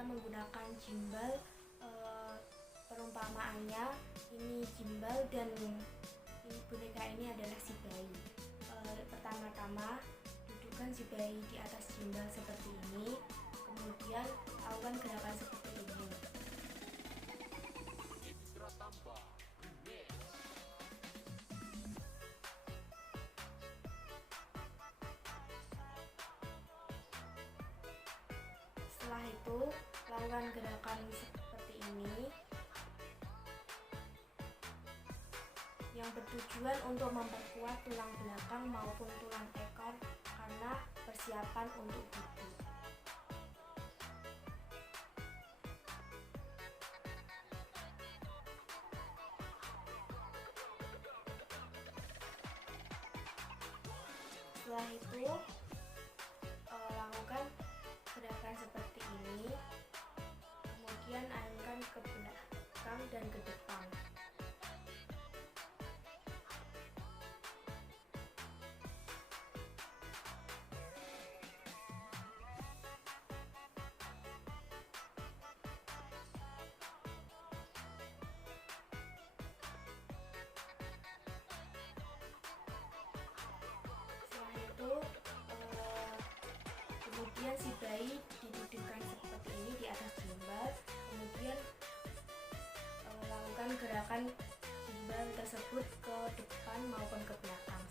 kita menggunakan gimbal. Perumpamaannya ini gimbal dan boneka ini adalah si bayi. Pertama-tama dudukkan si bayi di atas gimbal seperti ini, kemudian lakukan gerakan seperti ini. Setelah itu lakukan gerakan seperti ini yang bertujuan untuk memperkuat tulang belakang maupun tulang ekor karena persiapan untuk duduk. Setelah itu lakukan gerakan seperti ini, kemudian ayunkan ke belakang dan ke depan. Setelah itu kemudian si bayi didudukkan seperti ini di atas gimbal, kemudian lakukan gerakan gimbal tersebut ke depan maupun ke belakang.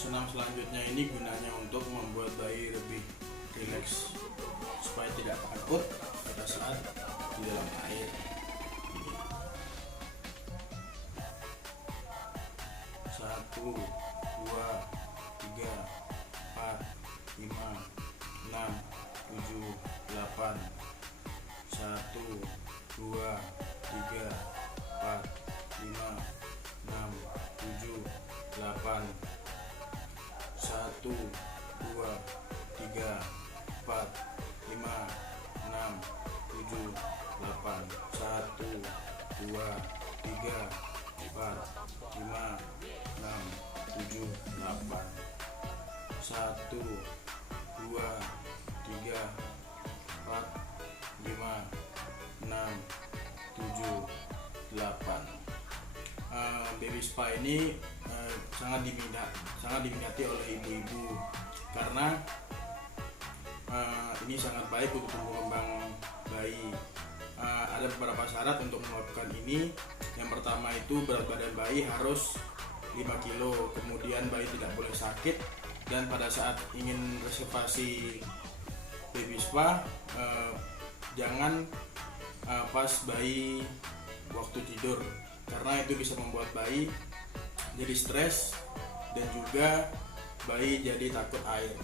Senam selanjutnya ini gunanya untuk membuat bayi lebih rileks supaya tidak takut pada saat di dalam air. Satu, dua, tiga, 4, 5, 6, 7, 8. 1, 2, 3, 4, 5, 6, 7, 8. 1, 2, 3, 4, 5, 6, 7, 8. 1, 2, 3, 4, 5, 6, 7, 8. 1, 2, 3, 4, 5, 6, 7, 8. Baby spa ini sangat diminati oleh ibu-ibu karena ini sangat baik untuk tumbuh kembang bayi. Ada beberapa syarat untuk melakukan ini. Yang pertama itu berat badan bayi harus 5 kilo, kemudian bayi tidak boleh sakit, dan pada saat ingin reservasi baby spa jangan pas bayi waktu tidur, karena itu bisa membuat bayi jadi stres dan juga bayi jadi takut air.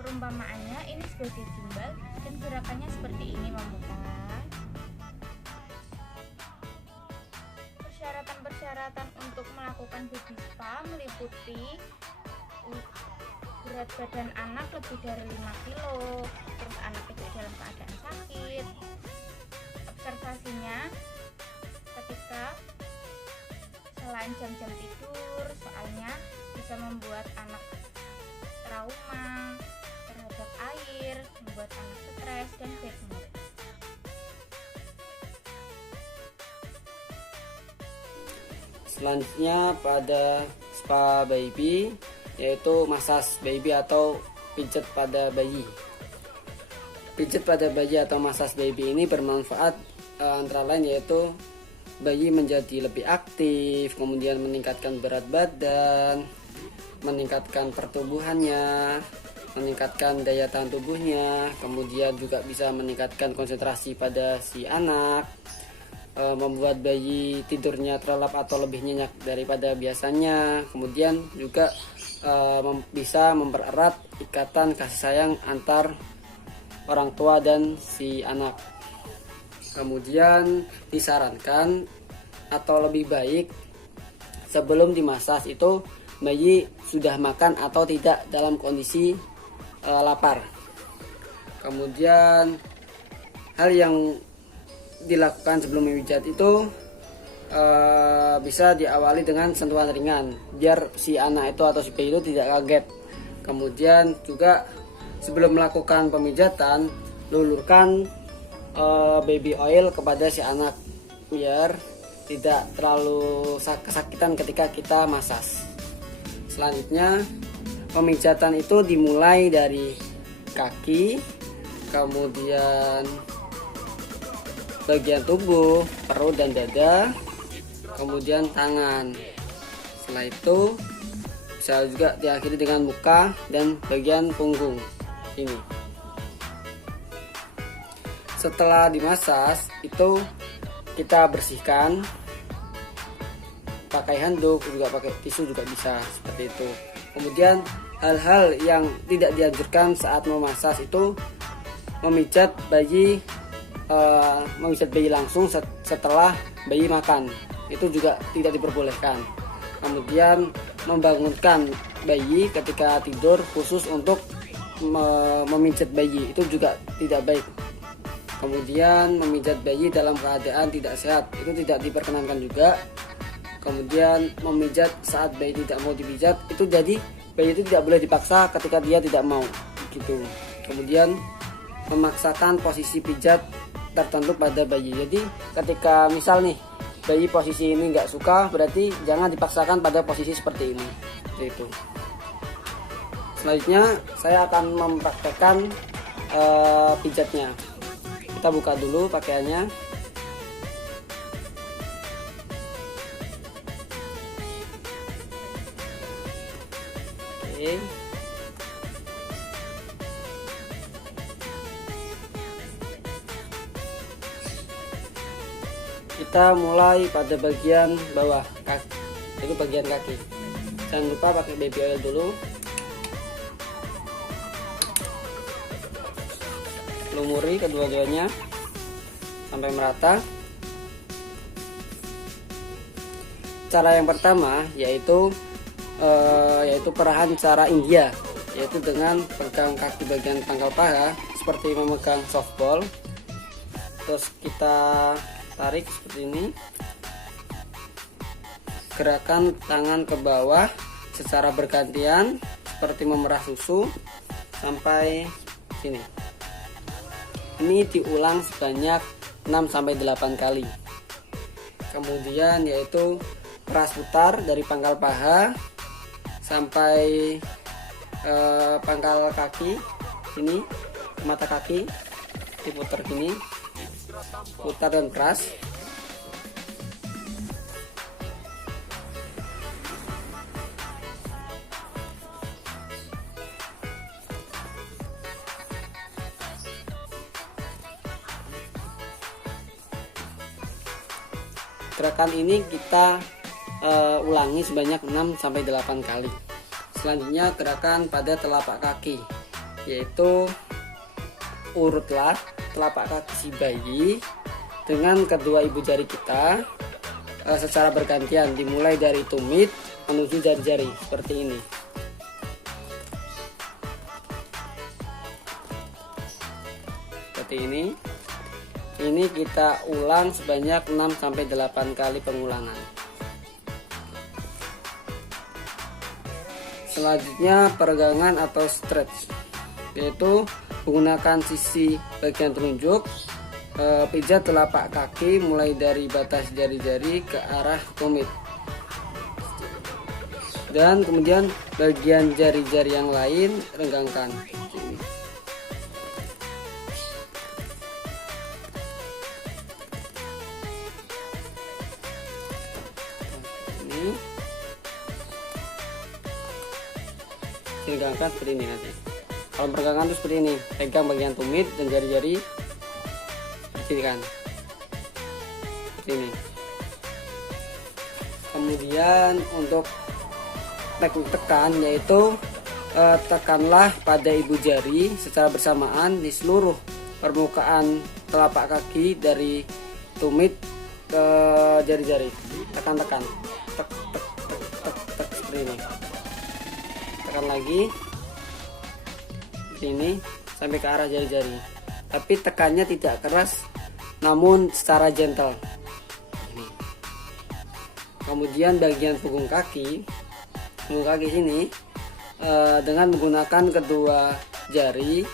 Perumpamaannya ini sebagai gimbal dan gerakannya seperti ini membuka. Persyaratan untuk melakukan baby spa meliputi berat badan anak lebih dari 5 kilo, terus anak tidak dalam keadaan sakit. Observasinya ketika selain jam-jam tidur, soalnya bisa membuat anak trauma terhadap air, membuat anak stres dan bad mood. Selanjutnya pada spa baby, yaitu massage baby atau pijet pada bayi. Pijet pada bayi atau massage baby ini bermanfaat antara lain yaitu bayi menjadi lebih aktif, kemudian meningkatkan berat badan, meningkatkan pertumbuhannya, meningkatkan daya tahan tubuhnya, kemudian juga bisa meningkatkan konsentrasi pada si anak, membuat bayi tidurnya terlelap atau lebih nyenyak daripada biasanya, kemudian juga bisa mempererat ikatan kasih sayang antar orang tua dan si anak. Kemudian disarankan atau lebih baik sebelum dimasas itu bayi sudah makan atau tidak dalam kondisi lapar. Kemudian hal yang dilakukan sebelum memijat itu bisa diawali dengan sentuhan ringan biar si anak itu atau si bayi itu tidak kaget. Kemudian juga sebelum melakukan pemijatan, lulurkan baby oil kepada si anak biar tidak terlalu kesakitan ketika kita masas. Selanjutnya pemijatan itu dimulai dari kaki, kemudian bagian tubuh, perut dan dada, kemudian tangan. Setelah itu bisa juga diakhiri dengan muka dan bagian punggung ini. Setelah dimasas itu kita bersihkan pakai handuk, juga pakai tisu juga bisa seperti itu. Kemudian hal-hal yang tidak dianjurkan saat memasas itu memijat bayi langsung setelah bayi makan, itu juga tidak diperbolehkan. Kemudian membangunkan bayi ketika tidur khusus untuk memijat bayi itu juga tidak baik. Kemudian memijat bayi dalam keadaan tidak sehat itu tidak diperkenankan juga. Kemudian memijat saat bayi tidak mau dipijat itu jadi bayi itu tidak boleh dipaksa ketika dia tidak mau gitu. Kemudian memaksakan posisi pijat tertentu pada bayi. Jadi ketika misal nih bayi posisi ini nggak suka, berarti jangan dipaksakan pada posisi seperti ini. Itu. Selanjutnya saya akan mempraktekkan pijatnya. Kita buka dulu pakaiannya. Oke. Kita mulai pada bagian bawah kaki, itu bagian kaki. Jangan lupa pakai baby oil dulu. Lumuri kedua-duanya sampai merata. Cara yang pertama yaitu perahan cara India, yaitu dengan pegang kaki bagian pangkal paha seperti memegang softball. Terus kita tarik seperti ini. Gerakan tangan ke bawah secara bergantian seperti memerah susu sampai sini. Ini diulang sebanyak 6-8 kali. Kemudian yaitu peras putar dari pangkal paha sampai pangkal kaki ini, mata kaki diputar gini, putar dan peras. Gerakan ini kita ulangi sebanyak 6-8 kali. Selanjutnya gerakan pada telapak kaki, yaitu urutlah telapak kaki si bayi dengan kedua ibu jari kita secara bergantian, dimulai dari tumit menuju jari-jari seperti ini. Seperti ini. Ini kita ulang sebanyak 6-8 kali pengulangan. Selanjutnya peregangan atau stretch, yaitu menggunakan sisi bagian telunjuk, pijat telapak kaki mulai dari batas jari-jari ke arah tumit, dan kemudian bagian jari-jari yang lain renggangkan. Regangkan seperti ini nanti. Kalau peregangan itu seperti ini, pegang bagian tumit dan jari-jari seperti kan, seperti ini. Kemudian untuk teknik tekan, yaitu tekanlah pada ibu jari secara bersamaan di seluruh permukaan telapak kaki dari tumit ke jari-jari. tekan-tekan, tek tek tek tek tek seperti ini. Tekan lagi seperti ini sampai ke arah jari-jari. Tapi tekannya tidak keras, namun secara gentle. Ini. Kemudian bagian punggung kaki sini dengan menggunakan kedua jari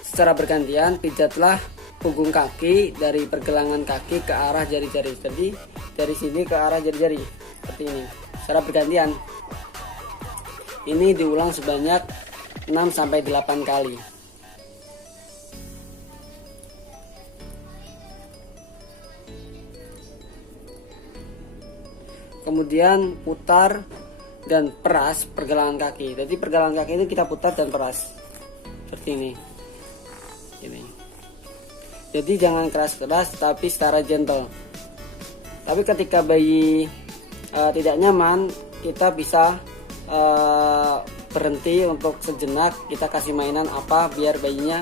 secara bergantian pijatlah punggung kaki dari pergelangan kaki ke arah jari-jari. Jadi dari sini ke arah jari-jari seperti ini secara bergantian. Ini diulang sebanyak 6-8 kali. Kemudian putar dan peras pergelangan kaki. Jadi pergelangan kaki itu kita putar dan peras seperti ini. Jadi jangan keras-keras tapi secara gentle. Tapi ketika bayi tidak nyaman, kita bisa berhenti untuk sejenak, kita kasih mainan apa biar bayinya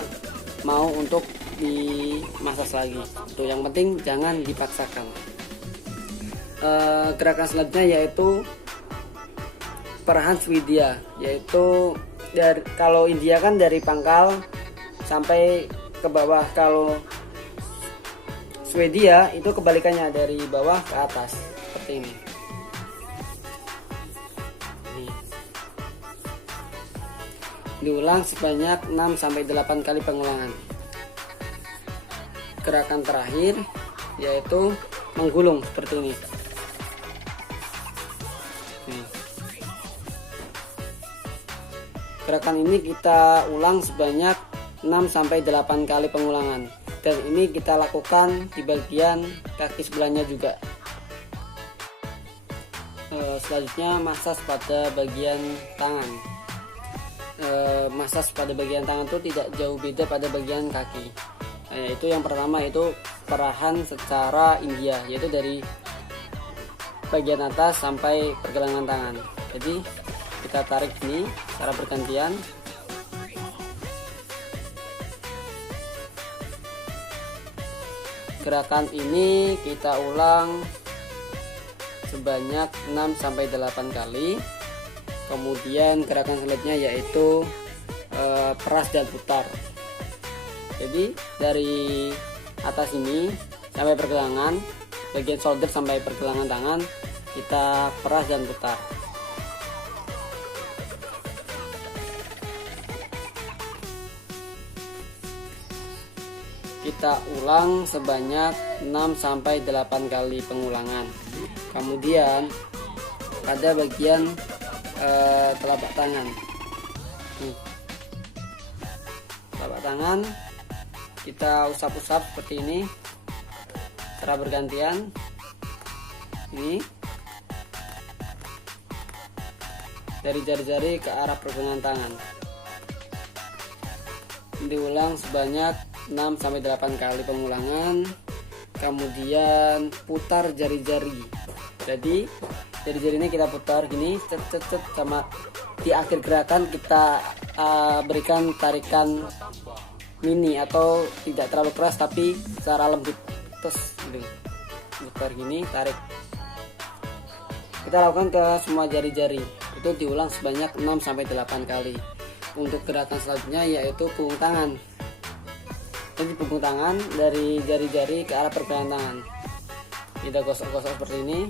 mau untuk dimasas lagi. Tuh, yang penting jangan dipaksakan. Gerakan selanjutnya yaitu perahan Swedia, yaitu kalau India kan dari pangkal sampai ke bawah, kalau Swedia itu kebalikannya, dari bawah ke atas seperti ini. Diulang sebanyak 6-8 kali pengulangan. Gerakan terakhir yaitu menggulung seperti ini. Gerakan ini kita ulang sebanyak 6-8 kali pengulangan, dan ini kita lakukan di bagian kaki sebelahnya juga. Selanjutnya masas pada bagian tangan. Masas pada bagian tangan itu tidak jauh beda pada bagian kaki. Itu yang pertama itu perahan secara India, yaitu dari bagian atas sampai pergelangan tangan. Jadi kita tarik ini secara bergantian. Gerakan ini kita ulang sebanyak 6-8 kali. Kemudian gerakan selanjutnya yaitu peras dan putar. Jadi dari atas ini sampai pergelangan, bagian shoulder sampai pergelangan tangan, kita peras dan putar. Kita ulang sebanyak 6-8 kali pengulangan. Kemudian pada bagian telapak tangan, telapak tangan kita usap-usap seperti ini secara bergantian. Ini dari jari-jari ke arah pergelangan tangan. Diulang sebanyak 6-8 kali pengulangan. Kemudian putar jari-jari. Jadi jari-jari ini kita putar gini, cet, sama di akhir gerakan kita berikan tarikan mini atau tidak terlalu keras tapi secara lembut. Terus gitu, putar gini, tarik. Kita lakukan ke semua jari-jari. Itu diulang sebanyak 6-8 kali. Untuk gerakan selanjutnya yaitu punggung tangan. Jadi punggung tangan dari jari-jari ke arah pergelangan tangan. Kita gosok-gosok seperti ini.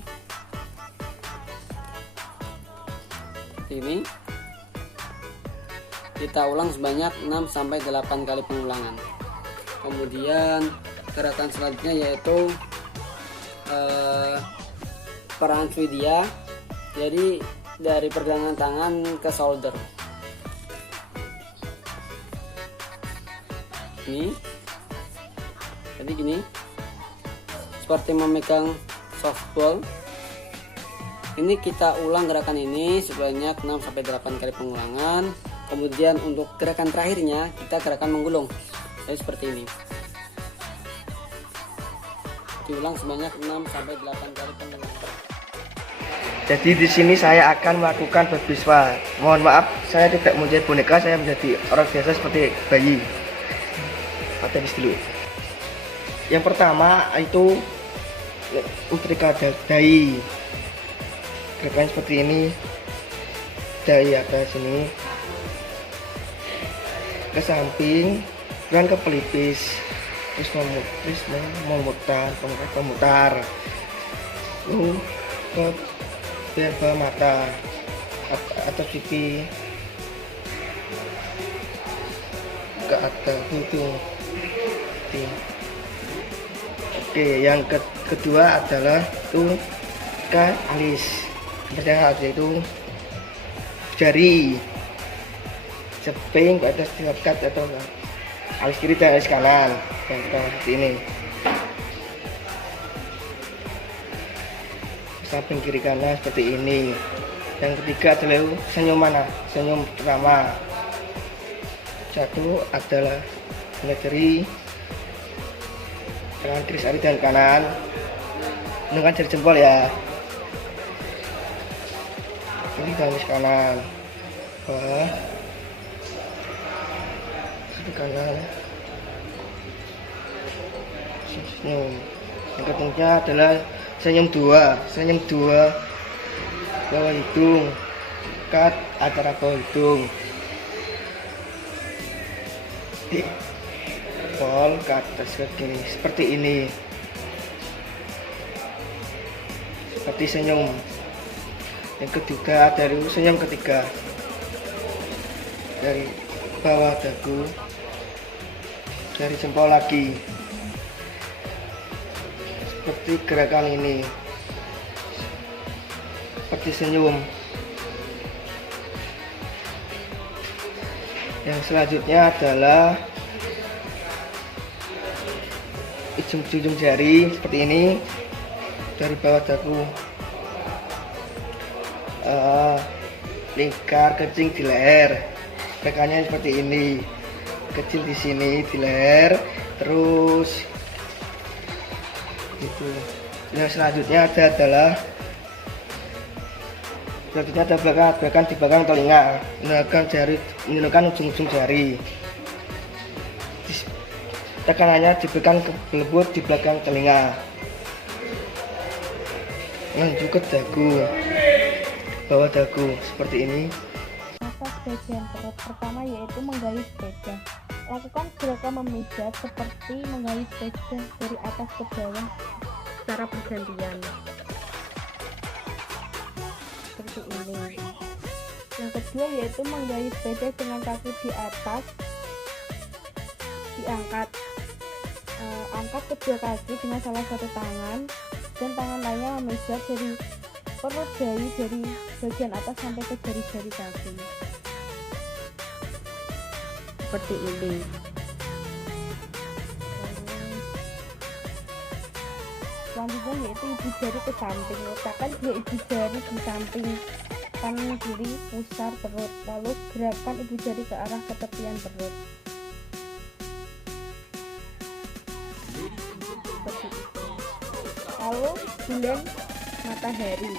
Ini kita ulang sebanyak 6-8 kali pengulangan. Kemudian gerakan selanjutnya yaitu perahan Swedia. Jadi dari pergelangan tangan ke shoulder. Ini jadi gini, seperti memegang softball. Ini kita ulang gerakan ini sebanyak 6-8 kali pengulangan. Kemudian untuk gerakan terakhirnya kita gerakan menggulung. Jadi seperti ini. Diulang sebanyak 6-8 kali pengulangan. Jadi di sini saya akan melakukan berbiswa. Mohon maaf, saya tidak menjadi boneka, saya menjadi orang biasa seperti bayi. Atenis dulu. Yang pertama itu Setrika dahi, gerakan seperti ini, dahi atas ini ke samping, kemudian ke pelipis, terus memutar, lalu ke biar bawah mata atau pipi, ke atas hidung. Oke, yang kedua adalah itu ke alis, seperti yang itu jari jeping ke atas diangkat atau alis kiri dan alis kanan, yang kita seperti ini. Samping kiri kanan seperti ini. Yang ketiga adalah senyum pertama. Satu adalah jari tangan kiri sari dan kanan dengan jari jempol ya, kiri dan kanan, bawah kiri kanan, senyum. Yang ketiga adalah senyum dua bawah hidung, cut antara bawah hidung, pol ke atas ke kiri seperti ini, seperti senyum. Yang ketiga dari senyum ketiga dari bawah dagu, dari jempol lagi, seperti gerakan ini, seperti senyum. Yang selanjutnya adalah ujung jari seperti ini dari bawah dagu, lingkar kecil di leher, gerakannya seperti ini, kecil di sini di leher, terus itu. Yang selanjutnya adalah belakang di belakang telinga, menggunakan ujung jari. Tekanannya diberikan ke lembut di belakang telinga, lanjut ke dagu, bawah dagu seperti ini. Massage bagian perut pertama yaitu menggayuh sepeda. Lakukan gerakan memijat seperti menggayuh sepeda dari atas ke bawah secara bergantian, seperti ini. Yang kedua yaitu menggayuh sepeda dengan kaki di atas, diangkat. Angkat kedua kaki dengan salah satu tangan dan tangan lainnya memijat dari perut bayi dari bagian atas sampai ke jari-jari kaki, seperti ini. Selanjutnya yaitu ibu jari ke samping. Letakkan dua ibu jari di samping kanan kiri pusar perut, lalu gerakan ibu jari ke arah ketepian perut. Lalu bulan matahari.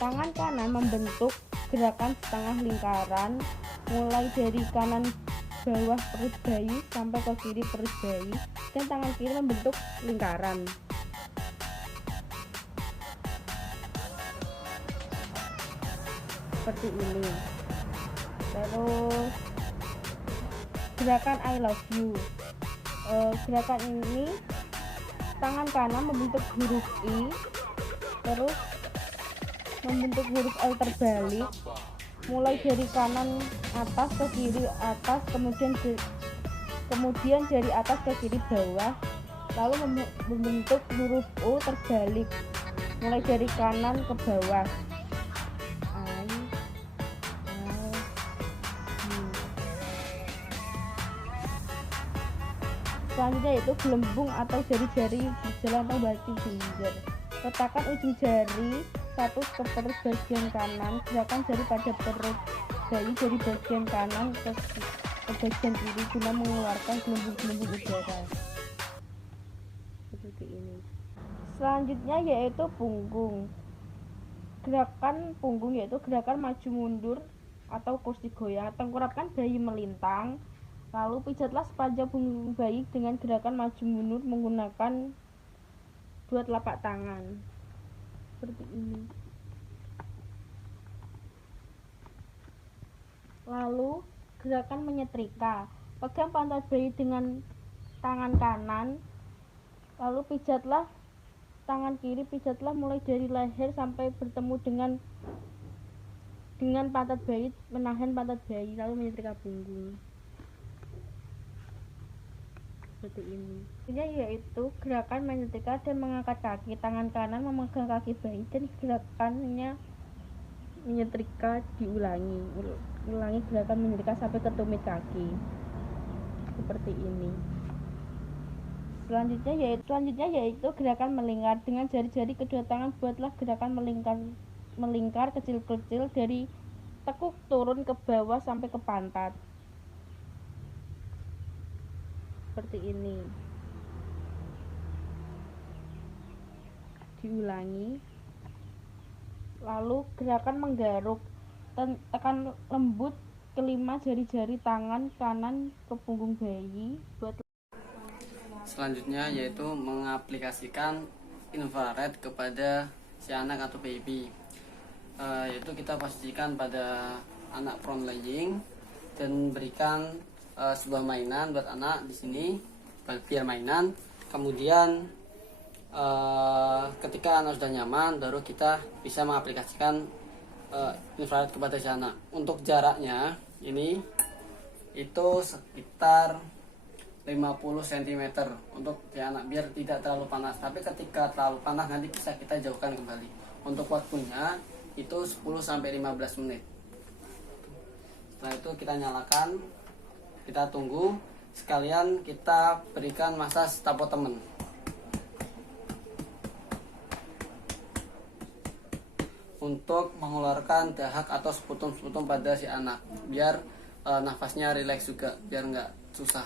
Tangan kanan membentuk gerakan setengah lingkaran mulai dari kanan bawah perut bayi sampai ke kiri perut bayi, dan tangan kiri membentuk lingkaran. Seperti ini. Terus gerakan I love you. Gerakan ini tangan kanan membentuk huruf I, terus membentuk huruf L terbalik, mulai dari kanan atas ke kiri atas, kemudian dari atas ke kiri bawah, lalu membentuk huruf O terbalik, mulai dari kanan ke bawah. Selanjutnya yaitu gelembung atau jari-jari di jalan atau batu finger. Letakkan ujung jari satu ke perut bagian kanan, gerakan jari pada perut bayi dari bagian kanan ke bagian kiri guna mengeluarkan gelembung-gelembung udara, seperti ini. Selanjutnya yaitu punggung. Gerakan punggung yaitu gerakan maju mundur atau kursi goyang. Tengkurapkan bayi melintang, lalu pijatlah sepanjang punggung bayi dengan gerakan maju mundur menggunakan dua telapak tangan seperti ini. Lalu gerakan menyetrika, pegang pantat bayi dengan tangan kanan, lalu pijatlah tangan kiri, pijatlah mulai dari leher sampai bertemu dengan pantat bayi, menahan pantat bayi, lalu menyetrika punggung seperti ini. Ini yaitu gerakan menyetrika dan mengangkat kaki, tangan kanan memegang kaki bayi, dan gerakannya menyetrika diulangi, gerakan menyetrika sampai ke tumit kaki seperti ini. Selanjutnya yaitu gerakan melingkar. Dengan jari-jari kedua tangan buatlah gerakan melingkar kecil-kecil dari tekuk turun ke bawah sampai ke pantat seperti ini. Diulangi. Lalu gerakan menggaruk, tekan lembut kelima jari-jari tangan kanan ke punggung bayi. Selanjutnya yaitu mengaplikasikan infrared kepada si anak atau baby. Yaitu kita pastikan pada anak front laying dan berikan sebuah mainan buat anak di sini biar mainan. Kemudian ketika anak sudah nyaman, baru kita bisa mengaplikasikan infrared kepada si anak. Untuk jaraknya ini itu sekitar 50 cm untuk si anak biar tidak terlalu panas. Tapi ketika terlalu panas nanti bisa kita jauhkan kembali. Untuk waktunya itu 10-15 menit. Setelah itu kita nyalakan, kita tunggu, sekalian kita berikan massage tapotemen. Untuk mengeluarkan dahak atau sputum-sputum pada si anak biar nafasnya rileks juga, biar nggak susah.